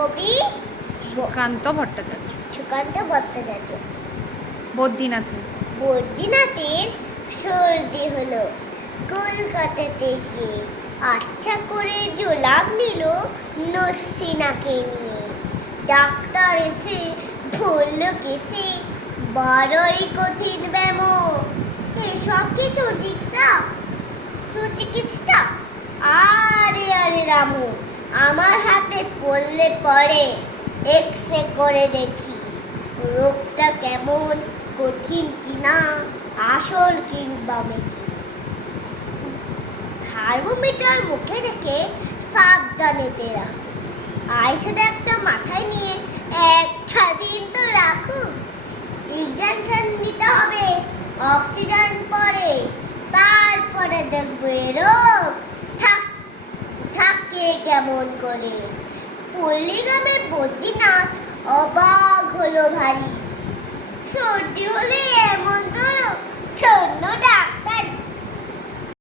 কবি সুকান্ত ভট্টাচার্য। বদ্রীনাথের সর্দি হলো কলকাতাতে গিয়ে, আচ্ছা করে জোলাপ নিল নসিনাকে নিয়ে। ডাক্তার এসে বলল কেসে বড়ই কঠিন ব্যামো, এসব কি চিকিৎসা? আরে রামু, আমার হাতে পড়লে পরে এক্সরে করে দেখি রোগটা কেমন, কঠিন কিনা, আসল কিংবা মেকি। থার্মোমিটার মুখে রেখে সাবধানেতে রাখুন, আইসেড একটা মাথায় নিয়ে একটা দিন তো রাখুন। ইনজেকশন নিতে হবে অক্সিজেন পরে, তারপরে দেখবে রোগ থাকে কেমন করে। পল্লীগ্রামের বদ্রীনাথ অবাক হলো ভারী, সর্দি হলে